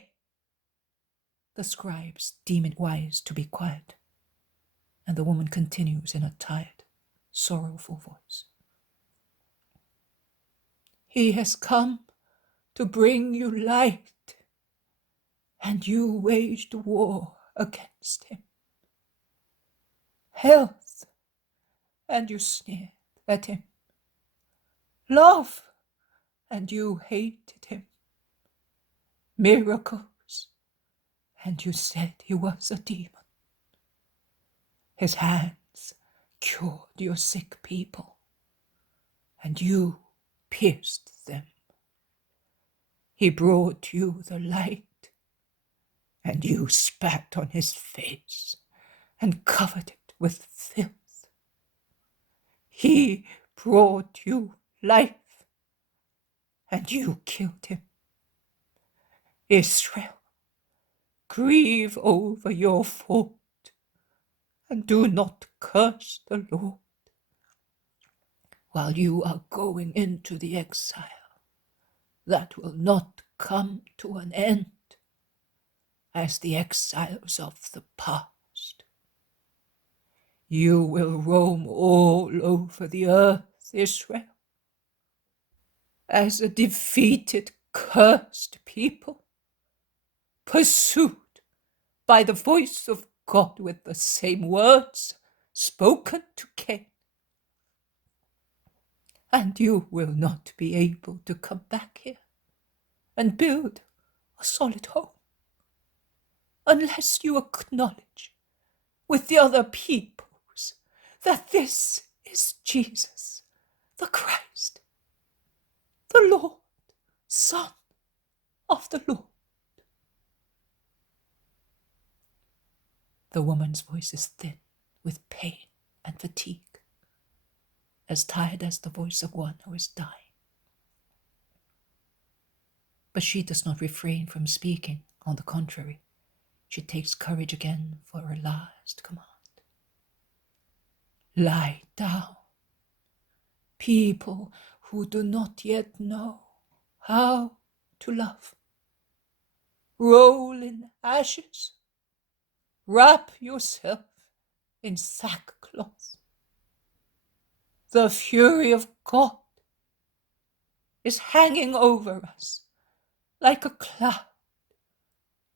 The scribes deem it wise to be quiet, and the woman continues in a tired, sorrowful voice. "He has come to bring you light, and you waged war against him. Health, and you sneered at him. Love, and you hated him. Miracles, and you said he was a demon. His hands cured your sick people, and you pierced them. He brought you the light, and you spat on his face and covered it with filth. He brought you life, and you killed him. Israel, grieve over your fault, and do not curse the Lord. While you are going into the exile that will not come to an end, as the exiles of the past. You will roam all over the earth, Israel, as a defeated, cursed people, pursued by the voice of God with the same words spoken to Cain. And you will not be able to come back here and build a solid home unless you acknowledge with the other peoples that this is Jesus, the Christ, the Lord, Son of the Lord." The woman's voice is thin with pain and fatigue, as tired as the voice of one who is dying. But she does not refrain from speaking. On the contrary, she takes courage again for her last command. "Lie down, people who do not yet know how to love. Roll in ashes. Wrap yourself in sackcloth. The fury of God is hanging over us like a cloud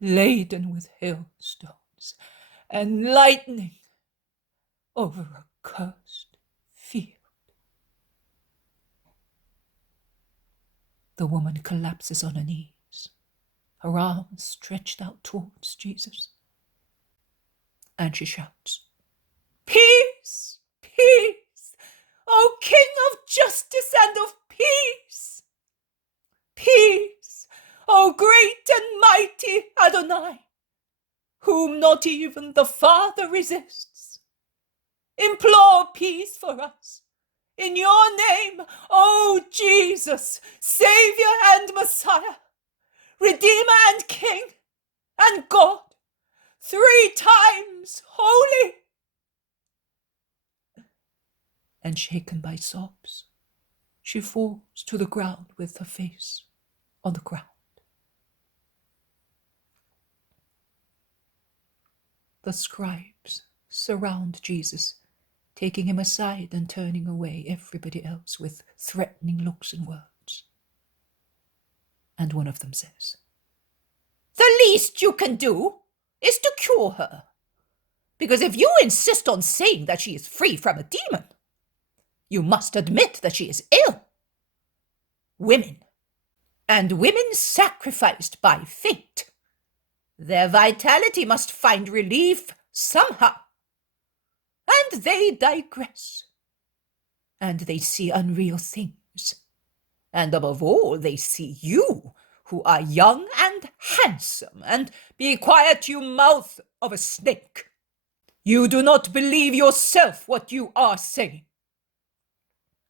laden with hailstones and lightning over a cursed field." The woman collapses on her knees, her arms stretched out towards Jesus, and she shouts, "Peace, peace, O King of justice and of peace! Peace, O great and mighty Adonai, whom not even the Father resists. Implore peace for us. In your name, O Jesus, Savior and Messiah, Redeemer and King and God, 3 times holy." and shaken by sobs, she falls to the ground with her face on the ground. The scribes surround Jesus, taking him aside and turning away everybody else with threatening looks and words. And one of them says, "The least you can do is to cure her. Because if you insist on saying that she is free from a demon, you must admit that she is ill. Women, and women sacrificed by fate, their vitality must find relief somehow. And they digress. And they see unreal things. And above all, they see you, who are young and handsome, and be quiet, you mouth of a snake. You do not believe yourself what you are saying,"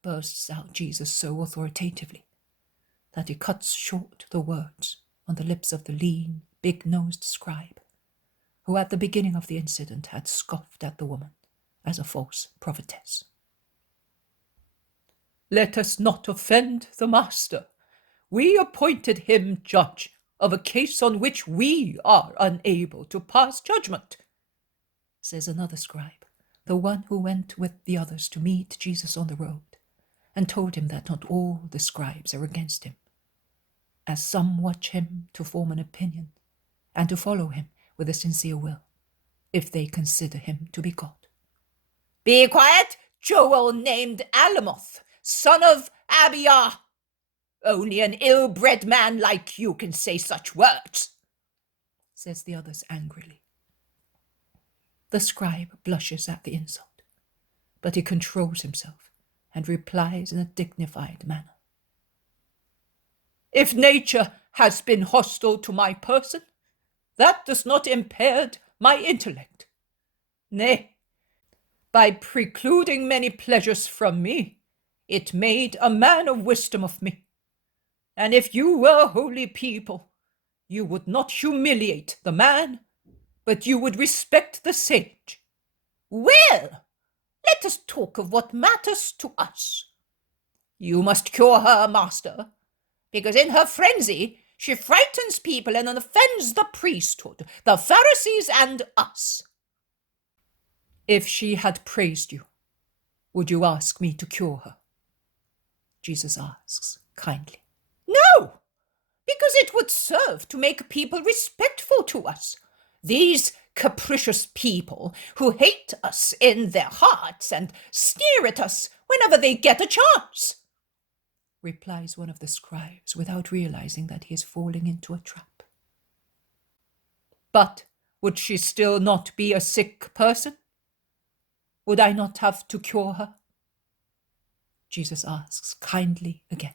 bursts out Jesus so authoritatively that he cuts short the words on the lips of the lean, big-nosed scribe, who at the beginning of the incident had scoffed at the woman as a false prophetess. "Let us not offend the master. We appointed him judge of a case on which we are unable to pass judgment," says another scribe, the one who went with the others to meet Jesus on the road, and told him that not all the scribes are against him, as some watch him to form an opinion, and to follow him with a sincere will, if they consider him to be God. "Be quiet, Joel named Alamoth, son of Abiah. Only an ill-bred man like you can say such words," says the others angrily. The scribe blushes at the insult, but he controls himself and replies in a dignified manner. "If nature has been hostile to my person, that does not impair my intellect. Nay, by precluding many pleasures from me, it made a man of wisdom of me. And if you were holy people, you would not humiliate the man, but you would respect the sage. Well, let us talk of what matters to us. You must cure her, master, because in her frenzy she frightens people and offends the priesthood, the Pharisees, and us." "If she had praised you, would you ask me to cure her?" Jesus asks kindly. "No, because it would serve to make people respectful to us. These capricious people who hate us in their hearts and sneer at us whenever they get a chance," replies one of the scribes without realizing that he is falling into a trap. "But would she still not be a sick person? Would I not have to cure her?" Jesus asks kindly again.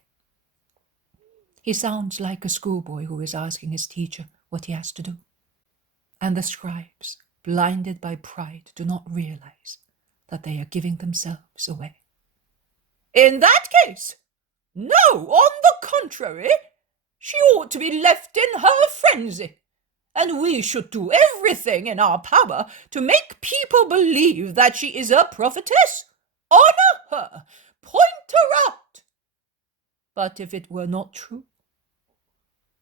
He sounds like a schoolboy who is asking his teacher what he has to do. And the scribes, blinded by pride, do not realize that they are giving themselves away. "In that case, no, on the contrary, she ought to be left in her frenzy, and we should do everything in our power to make people believe that she is a prophetess. Honor her, point her out. But if it were not true,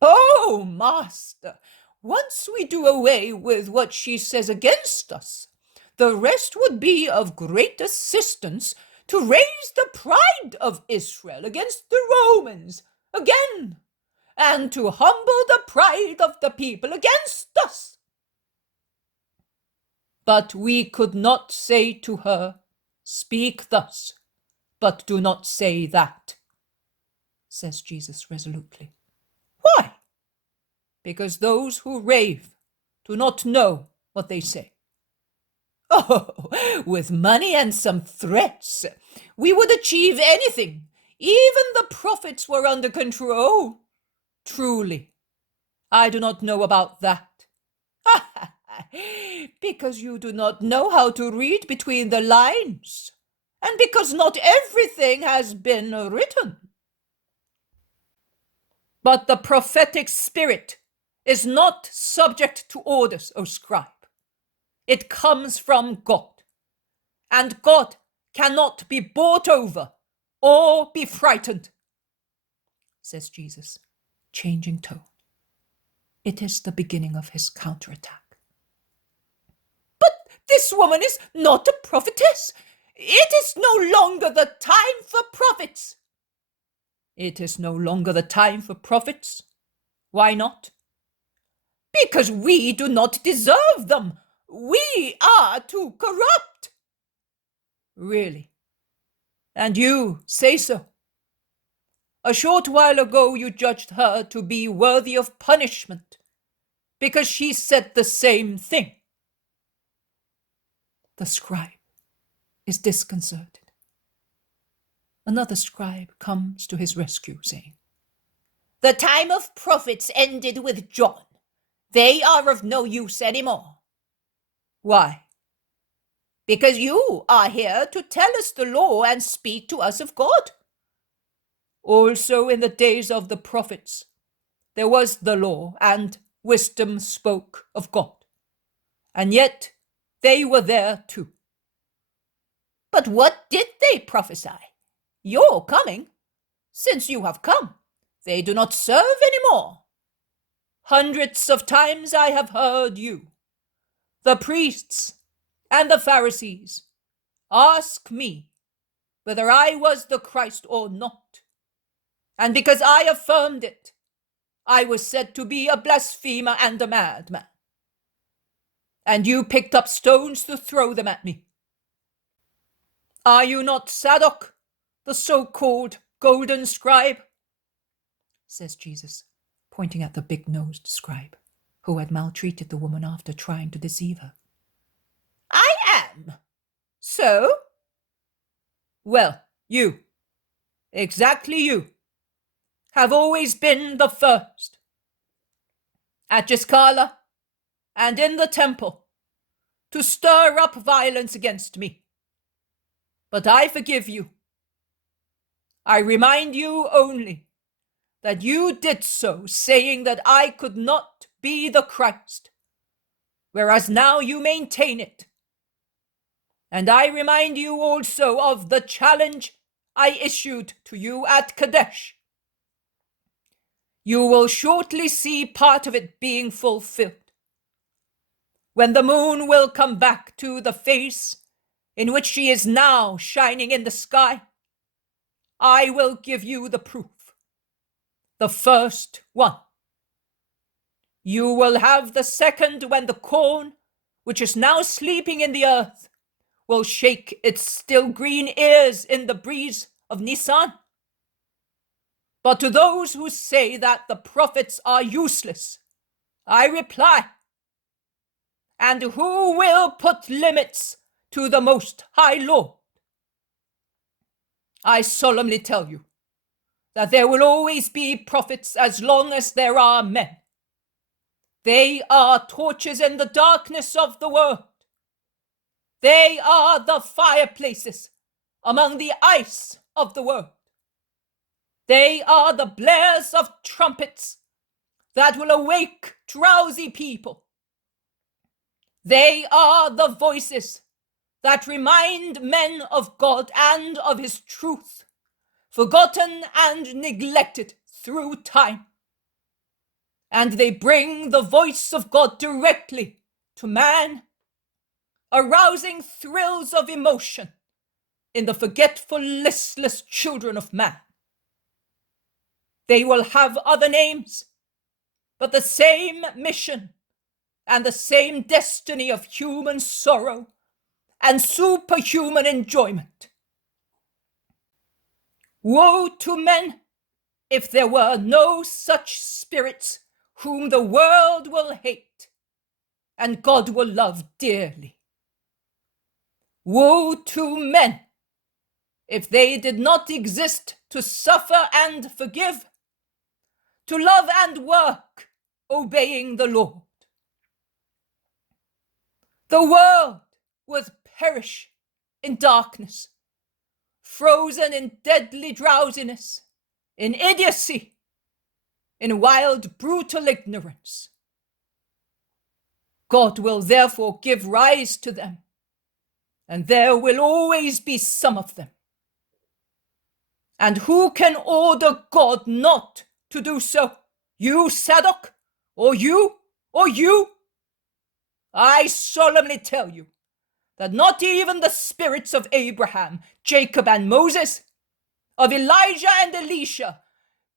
oh, master, once we do away with what she says against us, the rest would be of great assistance to raise the pride of Israel against the Romans again, and to humble the pride of the people against us. But we could not say to her, 'Speak thus, but do not say that,'" says Jesus resolutely. "Why? Because those who rave do not know what they say. Oh, with money and some threats, we would achieve anything. Even the prophets were under control. Truly, I do not know about that. Because you do not know how to read between the lines, and because not everything has been written. But the prophetic spirit is not subject to orders, O scribe. It comes from God, and God cannot be bought over or be frightened, says Jesus, changing tone. It is the beginning of his counterattack. But this woman is not a prophetess. It is no longer the time for prophets. It is no longer the time for prophets. Why not? Because we do not deserve them. We are too corrupt. Really? And you say so? A short while ago you judged her to be worthy of punishment because she said the same thing. The scribe is disconcerted. Another scribe comes to his rescue, saying, "The time of prophets ended with John. They are of no use anymore." Why? Because you are here to tell us the law and speak to us of God. Also in the days of the prophets, there was the law, and wisdom spoke of God. And yet they were there too. But what did they prophesy? You're coming. Since you have come, they do not serve anymore. Hundreds of times I have heard you, the priests and the Pharisees, ask me whether I was the Christ or not. And because I affirmed it, I was said to be a blasphemer and a madman. And you picked up stones to throw them at me. Are you not Zadok, the so-called golden scribe? Says Jesus, pointing at the big-nosed scribe who had maltreated the woman after trying to deceive her. I am. So? Well, you, exactly you, have always been the first. At Giscala and in the temple, to stir up violence against me. But I forgive you. I remind you only that you did so, saying that I could not be the Christ, whereas now you maintain it. And I remind you also of the challenge I issued to you at Kadesh. You will shortly see part of it being fulfilled, when the moon will come back to the face in which she is now shining in the sky. I will give you the proof, the first one. You will have the second when the corn, which is now sleeping in the earth, will shake its still green ears in the breeze of Nisan. But to those who say that the prophets are useless, I reply, and who will put limits to the Most High Lord? I solemnly tell you that there will always be prophets as long as there are men. They are torches in the darkness of the world. They are the fireplaces among the ice of the world. They are the blares of trumpets that will awake drowsy people. They are the voices that remind men of God and of his truth, forgotten and neglected through time. And they bring the voice of God directly to man, arousing thrills of emotion in the forgetful, listless children of man. They will have other names, but the same mission and the same destiny of human sorrow and superhuman enjoyment. Woe to men if there were no such spirits whom the world will hate and God will love dearly. Woe to men if they did not exist to suffer and forgive, to love and work, obeying the Lord. The world would perish in darkness, frozen in deadly drowsiness, in idiocy, in wild, brutal ignorance. God will therefore give rise to them and there will always be some of them. And who can order God not to do so? You, Zadok, or you, or you? I solemnly tell you that not even the spirits of Abraham, Jacob, and Moses, of Elijah and Elisha,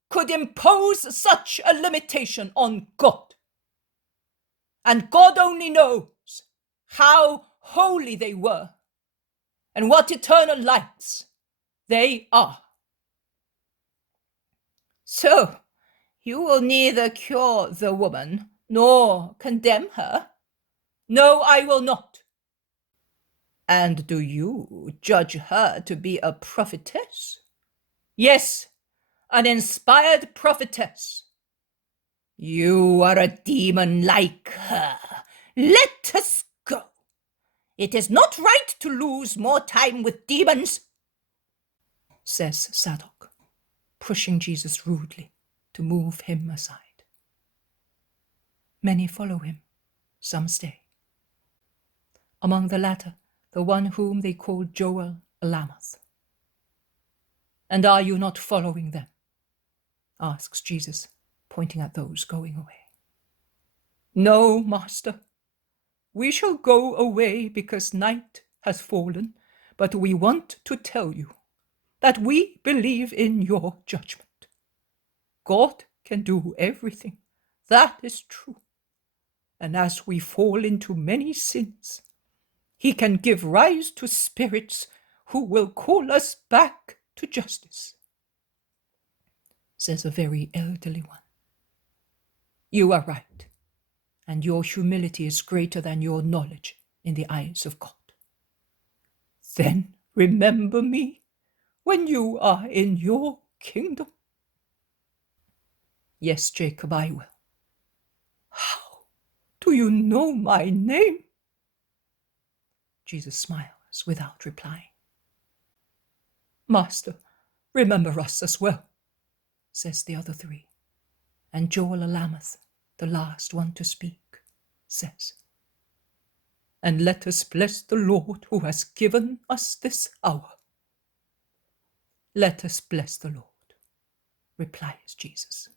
could impose such a limitation on God. And God only knows how holy they were and what eternal lights they are. So, you will neither cure the woman nor condemn her? No, I will not. And do you judge her to be a prophetess? Yes, an inspired prophetess. You are a demon like her. Let us go. It is not right to lose more time with demons, says Zadok, pushing Jesus rudely to move him aside. Many follow him, some stay. Among the latter, the one whom they called Joel a Lammoth. And are you not following them? Asks Jesus, pointing at those going away. No, Master. We shall go away because night has fallen, but we want to tell you that we believe in your judgment. God can do everything. That is true. And as we fall into many sins, he can give rise to spirits who will call us back to justice, says a very elderly one. You are right, and your humility is greater than your knowledge in the eyes of God. Then remember me when you are in your kingdom. Yes, Jacob, I will. How do you know my name? Jesus smiles without replying. Master, remember us as well, says the other three. And Joel a Lammoth, the last one to speak, says, and let us bless the Lord who has given us this hour. Let us bless the Lord, replies Jesus.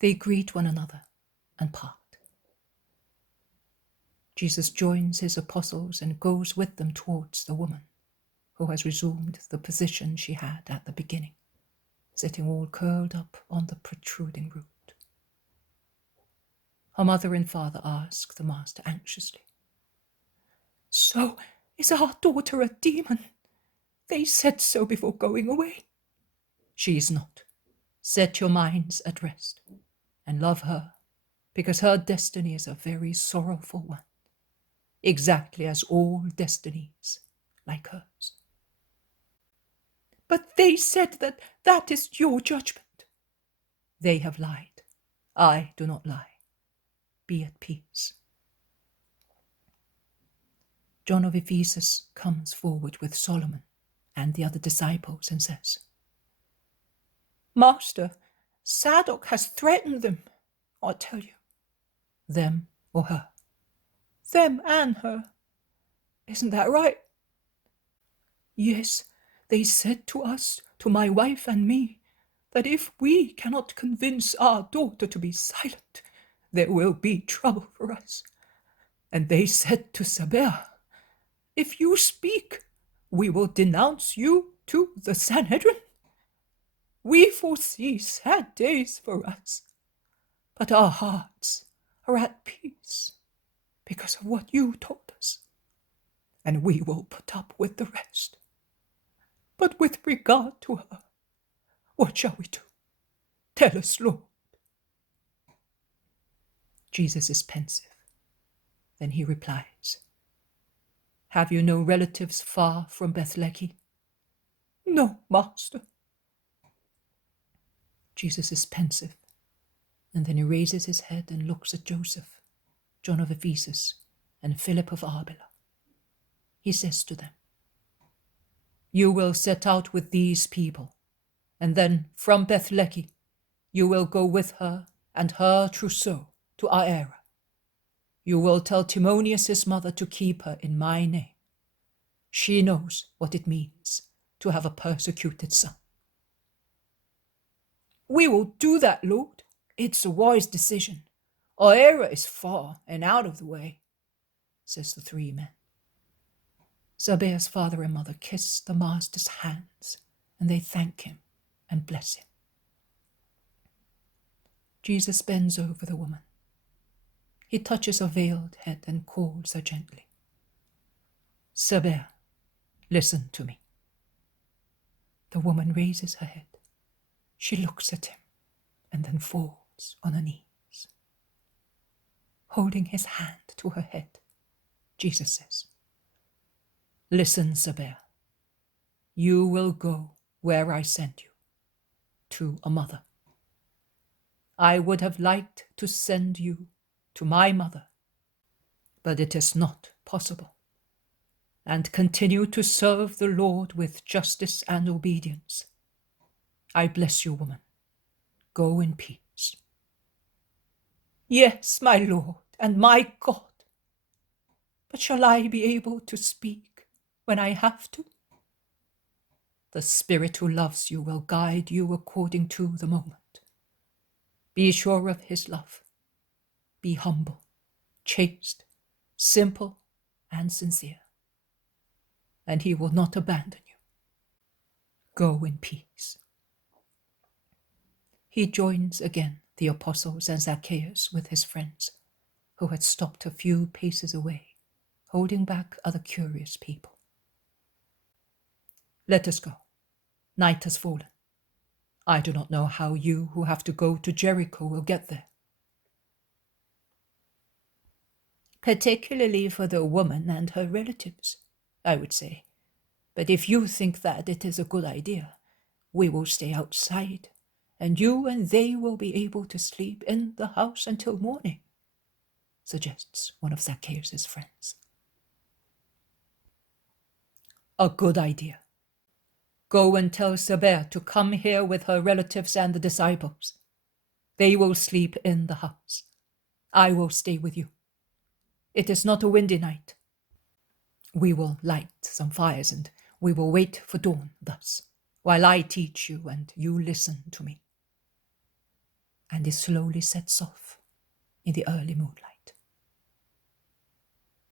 They greet one another and part. Jesus joins his apostles and goes with them towards the woman, who has resumed the position she had at the beginning, sitting all curled up on the protruding root. Her mother and father ask the master anxiously, So is our daughter a demon? They said so before going away. She is not. Set your minds at rest and love her, because her destiny is a very sorrowful one, exactly as all destinies like hers. But they said that that is your judgment. They have lied. I do not lie. Be at peace. John of Ephesus comes forward with Solomon and the other disciples and says, Master, Zadok has threatened them. I tell you. Them or her? Them and her. Isn't that right? Yes, they said to us, to my wife and me, that if we cannot convince our daughter to be silent, there will be trouble for us. And they said to Sabea, if you speak, we will denounce you to the Sanhedrin. We foresee sad days for us, but our hearts are at peace because of what you told us, and we will put up with the rest. But with regard to her, what shall we do? Tell us, Lord. Jesus is pensive. Then he replies, Have you no relatives far from Bethlechi? No, Master. Jesus is pensive, and then he raises his head and looks at Joseph, John of Ephesus, and Philip of Arbela. He says to them, You will set out with these people, and then from Bethlechi you will go with her and her trousseau to Aera. You will tell Timonius' mother to keep her in my name. She knows what it means to have a persecuted son." "We will do that, Lord. It's a wise decision. Our error is far and out of the way," says the three men. Sabea's father and mother kiss the master's hands, and they thank him and bless him. Jesus bends over the woman. He touches her veiled head and calls her gently. "Sabea, listen to me." The woman raises her head. She looks at him and then falls on her knees. Holding his hand to her head, Jesus says, "Listen, Sabea. You will go where I send you, to a mother. I would have liked to send you to my mother, but it is not possible. And continue to serve the Lord with justice and obedience. I bless you, woman. Go in peace." "Yes, my Lord and my God. But shall I be able to speak when I have to?" "The Spirit who loves you will guide you according to the moment. Be sure of his love. Be humble, chaste, simple, and sincere, and he will not abandon you. Go in peace." He joins again the apostles and Zacchaeus with his friends, who had stopped a few paces away, holding back other curious people. "Let us go. Night has fallen. I do not know how you who have to go to Jericho will get there." "Particularly for the woman and her relatives, I would say. But if you think that it is a good idea, we will stay outside, and you and they will be able to sleep in the house until morning," suggests one of Zacchaeus' friends. "A good idea. Go and tell Sabea to come here with her relatives and the disciples. They will sleep in the house. I will stay with you. It is not a windy night. We will light some fires and we will wait for dawn thus, while I teach you and you listen to me." And he slowly sets off in the early moonlight.